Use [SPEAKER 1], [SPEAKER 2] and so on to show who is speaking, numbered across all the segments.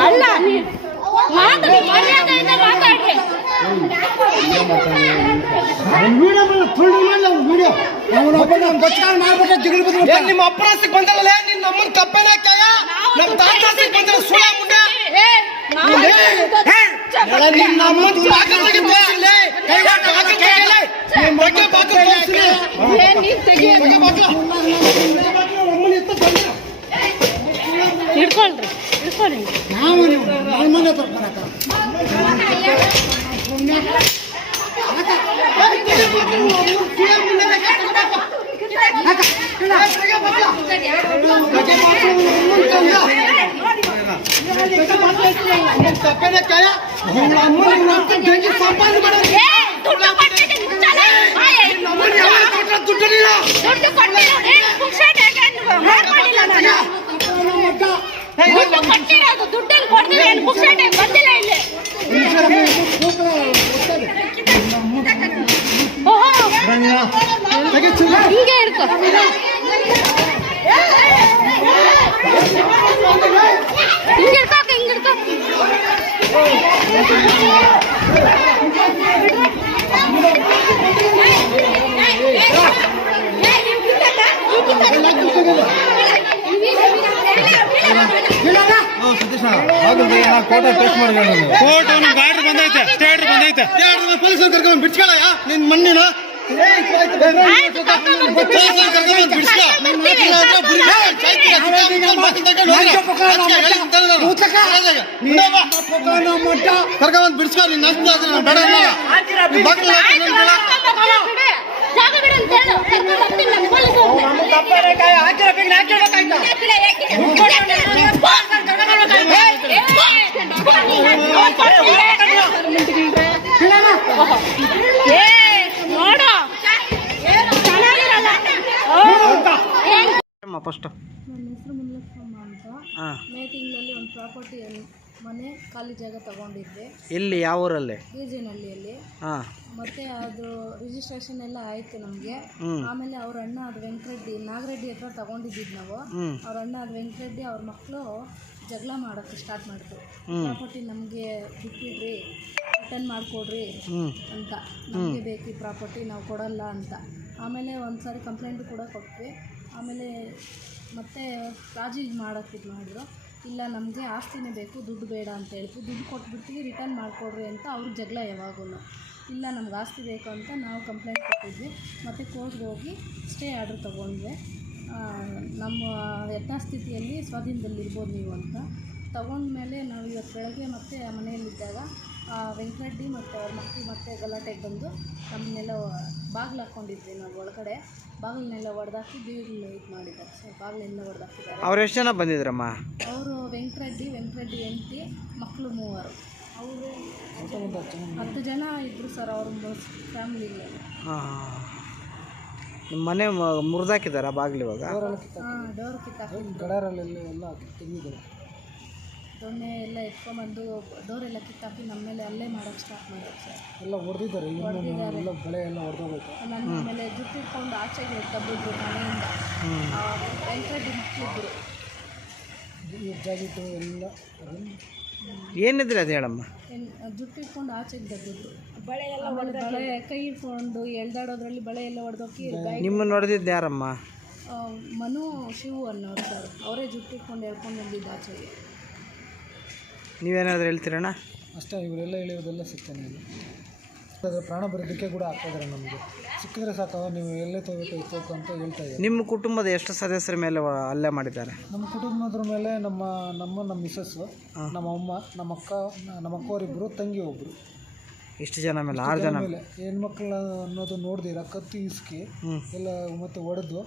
[SPEAKER 1] ಅಲ್ಲ
[SPEAKER 2] ನಿಮ್ಮ ಅಪ್ಪನಸ್ತಿಗೆ ಬಂದಲ್ಲ ನಿನ್ನ ನಮ್ಮನ್ ತಪ್ಪೇನ ಕೈಯ ನಮ್ಮ ತಾತಸ್ತಿಗೆ ಬಂದಲ್ಲ ಸುಳ ಮುಂಡೆ ನಿನ್ನ ಅಮ್ಮನ್ ತೋರ್ಸಿಲ್ಲ ಕೈ ಒಟ್ಟು ಬಾಗಿಲು ತೆಗಿಲ್ಲ. ಬಗ್ಗೆ ಬಾಗಿಲು ತೋರ್ಸಿಲ್ಲ.
[SPEAKER 1] ಏ, ನೀನ್ ತೆಗಿ.
[SPEAKER 2] ಬಗ್ಗೆ ಬಾಗಿಲು. ಅಮ್ಮನ್ ಎತ್ತು ಬಂದ.
[SPEAKER 1] ಹಿಡ್ಕೊಳ್ರಿ ಹಿಡ್ಕೊಳ್ಳಿ
[SPEAKER 2] ಏಯ್, ತೆಗಿ ಬಾಗಿಲು. ಅಮ್ಮನ್ ಸುಳ ಮುಂಡೆನೆ ಕೈ ತಗೋಬೇಕು. ಏಯ್, ತೆಗಿ ಬಾಗಿಲು. ತೆಗಿ ಬಾಗಿಲು. ಅಮ್ಮನ್ ತಂದ. ನಿನ್ ಕಪ್ಪೆನ ಕೈಯ ಇವ್ಳ ಅಮ್ಮನ್ ಇವ್ಳ ಅಪ್ಪನ್ ಬೆಂಕಿ ಸಂಪಾದನೆ ಮಾಡೋದು.
[SPEAKER 1] ಏ, ದುಡ್ಡು ಕೊಟ್ಟಿದ್ದೀನಿ, ಮುಚ್ಚಲ್ಲ. ಬಾಯ್.
[SPEAKER 2] ನಿನ್ನ ಅಮ್ಮನ್ ಯಾವ ಕೊಟ್ರ ದುಡ್ಡು ನೀನು?
[SPEAKER 1] ದುಡ್ಡು ಕೊಟ್ಟಿಲ್ಲ. ಏ, ಪುಕ್ಷಟೆ ಯಾಕೆ ಮಾಡ್ಕೊಂಡಿಲ್ಲ ನಾನು. ದುಡ್ಡು ಕೊಟ್ಟಿರೋದು ದುಡ್ಡಲ್ಲಿ ಕೊಡ್ತಿಲ್ಲ ಏನು ಪುಕ್ಷಟೆ ಬಂದಿಲ್ಲ ಇಲ್ಲಿ ಓಹೋ
[SPEAKER 2] ತೆಗಿ ಚಿನ್ನ.
[SPEAKER 1] ಹಿಂಗೆ ಇರ್ಕೊ
[SPEAKER 3] ಕೋರ್ಟ್ ಗಾಡಿ ಬಂದೈತೆ ಸ್ಟೇಟ್ ಬಂದೈತೆ.
[SPEAKER 2] ಪೊಲೀಸರು ಕರ್ಕೊಂಡು ಬಿಡ್ಸ್ಕೊಳ್ಳಯ್ಯ ನಿನ್ ಮಣ್ಣಿನ
[SPEAKER 1] ಕರ್ಕೊಂಡ್ ಬಂದು
[SPEAKER 2] ಪೊಲೀಸರು ಕರ್ಕೊಂಡ್ ಬಿಡ್ಸ್ಕೊ.
[SPEAKER 1] ಬರ್ತೀವಿ.
[SPEAKER 2] ಇಲ್ಲ ಅಂದ್ರೆ
[SPEAKER 3] ಫಸ್ಟ್
[SPEAKER 4] ನನ್ನ ಹೆಸರು ಮುನಿಲಕ್ಷ್ಮಮ್ಮ ಅಂತ.
[SPEAKER 3] ಹಾಂ.
[SPEAKER 4] ಮೇ ತಿಂಗಳಲ್ಲಿ ಒಂದು ಪ್ರಾಪರ್ಟಿ ಮನೆ ಖಾಲಿ ಜಾಗ ತಗೊಂಡಿದ್ದೆ.
[SPEAKER 3] ಎಲ್ಲಿ ಯಾವ ಊರಲ್ಲಿ?
[SPEAKER 4] ಬೀಜನಹಳ್ಳಿಯಲ್ಲಿ
[SPEAKER 3] ಹಾಂ.
[SPEAKER 4] ಮತ್ತೆ ಅದು ರಿಜಿಸ್ಟ್ರೇಷನ್ ಎಲ್ಲ ಆಯ್ತು ನಮಗೆ. ಆಮೇಲೆ ಅವ್ರ ಅಣ್ಣ ಅದು ವೆಂಕರೆಡ್ಡಿ ನಾಗರೆಡ್ಡಿ ಹತ್ರ ತಗೊಂಡಿದ್ದು ನಾವು. ಅವ್ರ ಅಣ್ಣ ಅದು ವೆಂಕರೆಡ್ಡಿ ಅವ್ರ ಮಕ್ಕಳು ಜಗಳ ಮಾಡೋಕ್ಕೆ ಸ್ಟಾರ್ಟ್ ಮಾಡಿದ್ರು ಪ್ರಾಪರ್ಟಿ ನಮಗೆ ಬಿಟ್ಟಿಡ್ರಿ ರಿಟರ್ನ್ ಮಾಡಿಕೊಡ್ರಿ ಅಂತ. ನಮಗೆ ಬೇಕು ಈ ಪ್ರಾಪರ್ಟಿ ನಾವು ಕೊಡಲ್ಲ ಅಂತ. ಆಮೇಲೆ ಒಂದು ಸಾರಿ ಕಂಪ್ಲೇಂಟ್ ಕೂಡ ಕೊಟ್ವಿ. ಆಮೇಲೆ ಮತ್ತೆ ರಾಜಿ ಮಾಡೋಕ್ಕೆ ಇದು ಮಾಡಿದ್ರು. ಇಲ್ಲ, ನಮಗೆ ಆಸ್ತಿನೇ ಬೇಕು, ದುಡ್ಡು ಬೇಡ ಅಂತ ಹೇಳ್ತು ದುಡ್ಡು ಕೊಟ್ಬಿಡ್ತೀವಿ ರಿಟರ್ನ್ ಮಾಡಿಕೊಡ್ರಿ ಅಂತ ಅವ್ರಿಗೆ ಜಗಳ ಯಾವಾಗೂ ಇಲ್ಲ, ನಮ್ಗೆ ಆಸ್ತಿ ಬೇಕು ಅಂತ ನಾವು ಕಂಪ್ಲೇಂಟ್ ಕೊಟ್ಟಿದ್ವಿ. ಮತ್ತು ಕೋರ್ಟ್ಗೆ ಹೋಗಿ ಸ್ಟೇ ಆರ್ಡ್ರ್ ತೊಗೊಂಡ್ವಿ. ನಮ್ಮ ಯಥಾಸ್ಥಿತಿಯಲ್ಲಿ ಸ್ವಾಧೀನದಲ್ಲಿರ್ಬೋದು ನೀವು ಅಂತ. ತಗೊಂಡ್ಮೇಲೆ ನಾವು ಇವತ್ತು ಬೆಳಗ್ಗೆ ಮತ್ತೆ ಮನೆಯಲ್ಲಿದ್ದಾಗ ವೆಂಕಟಡ್ಡಿ ಮತ್ತು ಅವ್ರ ಮಕ್ಕಳು ಮತ್ತೆ ಗಲಾಟೆಗೆ ಬಂದು ನಮ್ಮನ್ನೆಲ್ಲ ಬಾಗಿಲು ಹಾಕ್ಕೊಂಡಿದ್ವಿ ನಾವು ಒಳಗಡೆ. ಬಾಗಿಲನ್ನೆಲ್ಲ ಒಡೆದಾಕಿ ಬೀರ್ಲು ಇದು ಮಾಡಿದ್ದಾರೆ. ಸೊ ಬಾಗಿಲೆಲ್ಲ ಒಡೆದಾಕಿದ್ದಾರೆ.
[SPEAKER 3] ಅವ್ರು ಎಷ್ಟು ಜನ ಬಂದಿದ್ರಮ್ಮ?
[SPEAKER 4] ಅವರು ವೆಂಕಟರೆಡ್ಡಿ ವೆಂಕಟರೆಡ್ಡಿ ಎಂಟಿ ಮಕ್ಕಳು ಮೂವರು. ಅವರು ಹತ್ತು ಜನ ಇದ್ದರು ಸರ್ ಅವ್ರ ಫ್ಯಾಮಿಲಿ
[SPEAKER 3] ಹಾಂ ನಿಮ್ಮ ಮನೆ ಮುರಿದಾಕಿದ್ದಾರಾ ಬಾಗಿಲು ಇವಾಗ?
[SPEAKER 4] ಹಾಂ ಡೋರ್ ಕಿತ್ತಾಕಿದ್ರು ದೊಣ್ಣೆ ಎಲ್ಲ ಎತ್ಕೊಂಡ್ಬಂದು ಡೋರ್ ಎಲ್ಲ ಕಿತ್ತಾಕಿ ನಮ್ಮ ಮೇಲೆ ಅಲ್ಲೇ ಮಾಡೋಕ್ಕೆ ಸ್ಟಾರ್ಟ್ ಮಾಡಿದ್ರು ಸರ್.
[SPEAKER 2] ಎಲ್ಲ ಹೊಡೆದಿದ್ದಾರೆ ಎಲ್ಲ ಬೆಳೆ ಎಲ್ಲ ಹೊಡೆದೋಗ್ಬೇಕು
[SPEAKER 4] ನನ್ನ ಮೇಲೆ ಜುಟ್ಟು ಇಟ್ಕೊಂಡು ಆಚೆಗೆ ತಬ್ಬಿದ್ರು ಮನೆಯಿಂದ. ಎಂಟ್ರೆಡ್ ಮಕ್ಕಳಿದ್ದರು ಮಕ್ಕಳಿದ್ರು
[SPEAKER 2] ಎಲ್ಲ
[SPEAKER 3] ಏನಿದ್ರೆ ಅದು ಹೇಳಮ್ಮ?
[SPEAKER 4] ಜುಟ್ಟಿಟ್ಕೊಂಡು ಜುಟ್ಟು ಇಟ್ಕೊಂಡು ಆಚೆಗೆ ತಬ್ಬಿದ್ರು ಬಳೆ ಎಲ್ಲ ಬಳೆ ಕೈ ಇಟ್ಕೊಂಡು ಎಳ್ದಾಡೋದ್ರಲ್ಲಿ ಬಳೆ ಎಲ್ಲ ಹೊಡೆದೋಕಿ
[SPEAKER 3] ನಿಮ್ಮನ್ನು ಹೊಡೆದಿದ್ದು ಯಾರಮ್ಮ?
[SPEAKER 4] ಮನು ಶಿವು ಅನ್ನೋರು ಸರ್ ಅವರೇ ಜುಟ್ಟು ಇಟ್ಕೊಂಡು ಎಳ್ಕೊಂಡು ಬಂದಿದ್ದು ಆಚೆಗೆ.
[SPEAKER 3] ನೀವೇನಾದ್ರು ಹೇಳ್ತೀರಣ್ಣ?
[SPEAKER 2] ಅಷ್ಟೇ ಇವರೆಲ್ಲ ಹೇಳಿರೋದೆಲ್ಲ ಸಿಗ್ತಾನೆ ಅದು ಪ್ರಾಣ ಬರೋದಕ್ಕೆ ಕೂಡ ಆಗ್ತಾಯಿದ್ದಾರೆ ನಮಗೆ. ಸಿಕ್ಕಿದ್ರೆ ಸಾಕು ನೀವು ಎಲ್ಲೇ ತಗೋಬೇಕು ಇತ್ತು ಅಂತ ಹೇಳ್ತಾ ಇದ್ದೀವಿ
[SPEAKER 3] ನಿಮ್ಮ ಕುಟುಂಬದ ಎಷ್ಟು ಸದಸ್ಯರ ಮೇಲೆ ಅಲ್ಲೇ ಮಾಡಿದ್ದಾರೆ?
[SPEAKER 2] ನಮ್ಮ ಕುಟುಂಬದ್ರ ಮೇಲೆ ನಮ್ಮ ನಮ್ಮ ನಮ್ಮ ಮಿಸ್ಸಸ್ಸು ನಮ್ಮ ಅಮ್ಮ ನಮ್ಮ ಅಕ್ಕ ನಮ್ಮ ಅಕ್ಕವರಿಬ್ಬರು ತಂಗಿ ಒಬ್ಬರು
[SPEAKER 3] ಎಷ್ಟು ಜನ ಮೇಲೆ ಆರು ಜನ
[SPEAKER 2] ಮೇಲೆ? ಹೆಣ್ಮಕ್ಳು ಅನ್ನೋದು ನೋಡ್ದಿರ ಕತ್ತು ಇಸ್ಕಿ ಎಲ್ಲ ಮತ್ತೆ ಒಡೆದು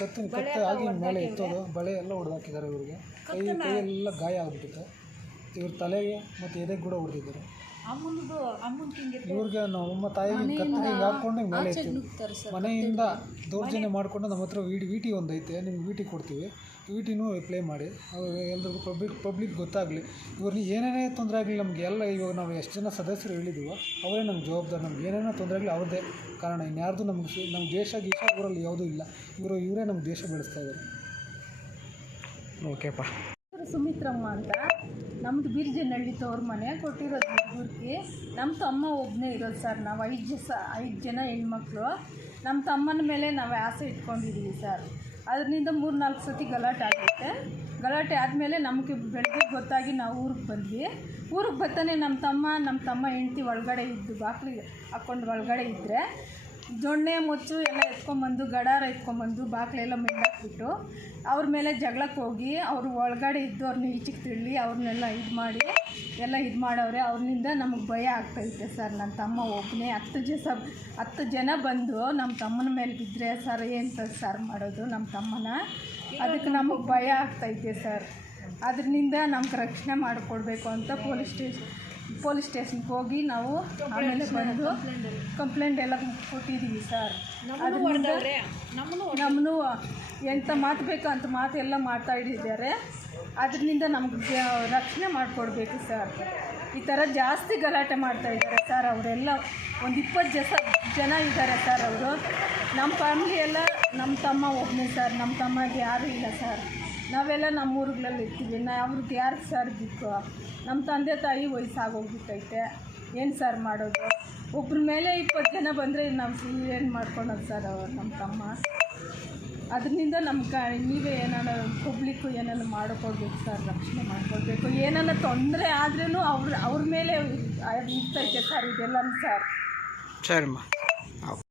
[SPEAKER 2] ಕತ್ತಿನ ಕತ್ತೆ ಆಗಿ ಮೇಲೆ ಎತ್ತೋದು ಬಳೆ ಎಲ್ಲ ಹೊಡೆದಾಕಿದ್ದಾರೆ ಇವರಿಗೆ. ಕೈ ಕೈಯೆಲ್ಲ ಗಾಯ ಆಗ್ಬಿಟ್ಟಿದೆ ಇವ್ರ ತಲೆಗೆ ಮತ್ತು ಎದೆಗೆ ಕೂಡ ಹೊಡೆದಿದ್ದಾರೆ.
[SPEAKER 5] ಇವ್ರಿಗೆ ನಮ್ಮ ತಾಯಿಗೆ ಕತ್ತಿಗೆ ಹಾಕೊಂಡು ಹಾಕ್ಕೊಂಡು ಮೇಲೆ
[SPEAKER 6] ನುಗ್ತಾರೆ ಸರ್
[SPEAKER 5] ಮನೆಯಿಂದ ದೌರ್ಜನ್ಯ ಮಾಡಿಕೊಂಡು ನಮ್ಮ ಹತ್ರ ವಿ ವಿ ಟಿ ಒಂದು ಐತೆ ನಿಮ್ಗೆ ವಿ ಟಿ ಕೊಡ್ತೀವಿ. ವಿ ಟಿನೂ ಪ್ಲೇ ಮಾಡಿ. ಅವಾಗ ಎಲ್ರಿಗೂ ಪಬ್ಲಿಕ್ ಪಬ್ಲಿಕ್ ಗೊತ್ತಾಗಲಿ. ಇವ್ರಿಗೆ ಏನೇನೇ ತೊಂದರೆ ಆಗಲಿ ನಮ್ಗೆ ಎಲ್ಲ ಇವಾಗ ನಾವು ಎಷ್ಟು ಜನ ಸದಸ್ಯರು ಹೇಳಿದೀವೋ ಅವರೇ ನಮ್ಗೆ ಜವಾಬ್ದಾರಿ. ನಮ್ಗೆ ಏನೇನೋ ತೊಂದರೆ ಆಗಲಿ ಅವ್ರದ್ದೇ ಕಾರಣ. ಇನ್ಯಾರ್ದು ನಮ್ಗೆ ನಮ್ಮ ದೇಶ ಗೀಶ ಊರಲ್ಲಿ ಯಾವುದೂ ಇಲ್ಲ. ಇವರು ಇವರೇ ನಮ್ಮ ದೇಶ ಬೆಳೆಸ್ತಾ ಇದ್ದಾರೆ
[SPEAKER 3] ಓಕೆಪ್ಪ
[SPEAKER 6] ಸುಮಿತ್ರಮ್ಮ ಅಂತ. ನಮ್ಮದು ಬಿರ್ಜನಹಳ್ಳಿ ತವ್ರ ಮನೆ, ಕೊಟ್ಟಿರೋದು ಹುಡುಗರಿಗೆ. ನಮ್ಮ ತಮ್ಮ ಒಬ್ಬನೇ ಇರೋದು ಸರ್. ನಾವು ಐದು ಜಸ ಐದು ಜನ ಹೆಣ್ಮಕ್ಳು. ನಮ್ಮ ತಮ್ಮನ ಮೇಲೆ ನಾವು ಆಸೆ ಇಟ್ಕೊಂಡಿದ್ದೀವಿ ಸರ್. ಅದರಿಂದ ಮೂರು ನಾಲ್ಕು ಸತಿ ಗಲಾಟೆ ಆಗುತ್ತೆ. ಗಲಾಟೆ ಆದಮೇಲೆ ನಮಗೆ ಬೆಳಗ್ಗೆ ಗೊತ್ತಾಗಿ ನಾವು ಊರಿಗೆ ಬಂದ್ವಿ. ಊರಿಗೆ ಬರ್ತಾನೆ ನಮ್ಮ ತಮ್ಮ ನಮ್ಮ ತಮ್ಮ ಹೆಂಡ್ತಿ ಒಳಗಡೆ ಇದ್ದು, ಬಾಕ್ಲಿಗೆ ಹಾಕ್ಕೊಂಡು ಒಳಗಡೆ ಇದ್ದರೆ ದೊಣ್ಣೆ ಮುಚ್ಚು ಎಲ್ಲ ಎತ್ಕೊಂಬಂದು, ಗಡಾರ ಎತ್ಕೊಂಬಂದು ಬಾಗಿಲೆಲ್ಲ ಮೆಲ್ಲಾಕ್ಬಿಟ್ಟು ಅವ್ರ ಮೇಲೆ ಜಗಳಕ್ಕೆ ಹೋಗಿ ಅವರು ಒಳಗಡೆ ಇದ್ದವ್ರನ್ನ ಈಚೆಗೆ ತಿಳ್ಳಿ ಅವ್ರನ್ನೆಲ್ಲ ಇದು ಮಾಡಿ, ಎಲ್ಲ ಇದು ಮಾಡವ್ರೆ, ಅವ್ರನಿಂದ ನಮಗೆ ಭಯ ಆಗ್ತೈತೆ ಸರ್. ನನ್ನ ತಮ್ಮ ಒಬ್ಬನೇ ಹತ್ತು ಜ ಹತ್ತು ಜನ ಬಂದು ನಮ್ಮ ತಮ್ಮನ ಮೇಲೆ ಬಿದ್ದರೆ ಸರ್, ಏನು ಸರ್ ಮಾಡೋದು ನಮ್ಮ ತಮ್ಮನ? ಅದಕ್ಕೆ ನಮಗೆ ಭಯ ಆಗ್ತೈತೆ ಸರ್. ಅದರಿಂದ ನಮ್ಗೆ ರಕ್ಷಣೆ ಮಾಡಿಕೊಡ್ಬೇಕು ಅಂತ ಪೊಲೀಸ್ ಸ್ಟೇಷನ್ ಪೊಲೀಸ್ ಸ್ಟೇಷನ್ಗೆ ಹೋಗಿ ನಾವು ಆಮೇಲೆ ಬಂದು ಕಂಪ್ಲೇಂಟ್ ಎಲ್ಲ ಕೊಟ್ಟಿದ್ದೀವಿ ಸರ್. ನಮ್ಮನ್ನು ಎಂಥ ಮಾತು ಬೇಕು ಅಂತ ಮಾತು ಎಲ್ಲ ಮಾಡ್ತಾ ಇದ್ದಿದ್ದಾರೆ ಅದರಿಂದ ನಮಗೆ ರಕ್ಷಣೆ ಮಾಡಿಕೊಡ್ಬೇಕು ಸರ್. ಈ ಥರ ಜಾಸ್ತಿ ಗಲಾಟೆ ಮಾಡ್ತಾ ಇದ್ದಾರೆ ಸರ್ ಅವರೆಲ್ಲ. ಒಂದು ಇಪ್ಪತ್ತು ಜಸ ಜನ ಇದ್ದಾರೆ ಸರ್ ಅವರು. ನಮ್ಮ ಫ್ಯಾಮ್ಲಿ ಎಲ್ಲ ನಮ್ಮ ತಮ್ಮ ಒಬ್ಬನೇ ಸರ್. ನಮ್ಮ ತಮ್ಮಗೆ ಯಾರೂ ಇಲ್ಲ ಸರ್. ನಾವೆಲ್ಲ ನಮ್ಮ ಊರುಗಳಲ್ಲಿ ಇರ್ತೀವಿ. ನಾ ಅವ್ರಿಗೆ ಯಾರು ಸರ್ ಬಿತ್ತು ನಮ್ಮ ತಂದೆ ತಾಯಿ ವಯಸ್ಸಾಗೋಗ್ಬಿಟ್ಟೈತೆ. ಏನು ಸರ್ ಮಾಡೋದು? ಒಬ್ಬರ ಮೇಲೆ ಇಪ್ಪತ್ತು ಜನ ಬಂದರೆ ನಾವು ಏನು ಮಾಡ್ಕೊಳೋದು ಸರ್ ಅವ್ರು ನಮ್ಮ ತಮ್ಮ? ಅದರಿಂದ ನಮ್ಮ ಕ, ನೀವೇ ಏನಾರ ಪಬ್ಲಿಕ್ಕು ಏನಾರ ಮಾಡಿಕೊಡ್ಬೇಕು ಸರ್ ರಕ್ಷಣೆ ಮಾಡಿಕೊಡ್ಬೇಕು. ಏನಾರ ತೊಂದರೆ ಆದ್ರೂ ಅವ್ರ ಅವ್ರ ಮೇಲೆ ಇರ್ತೈತೆ ಸರ್ ಇದೆಲ್ಲ ಸರ್
[SPEAKER 3] ಸರಿಮ್ಮ.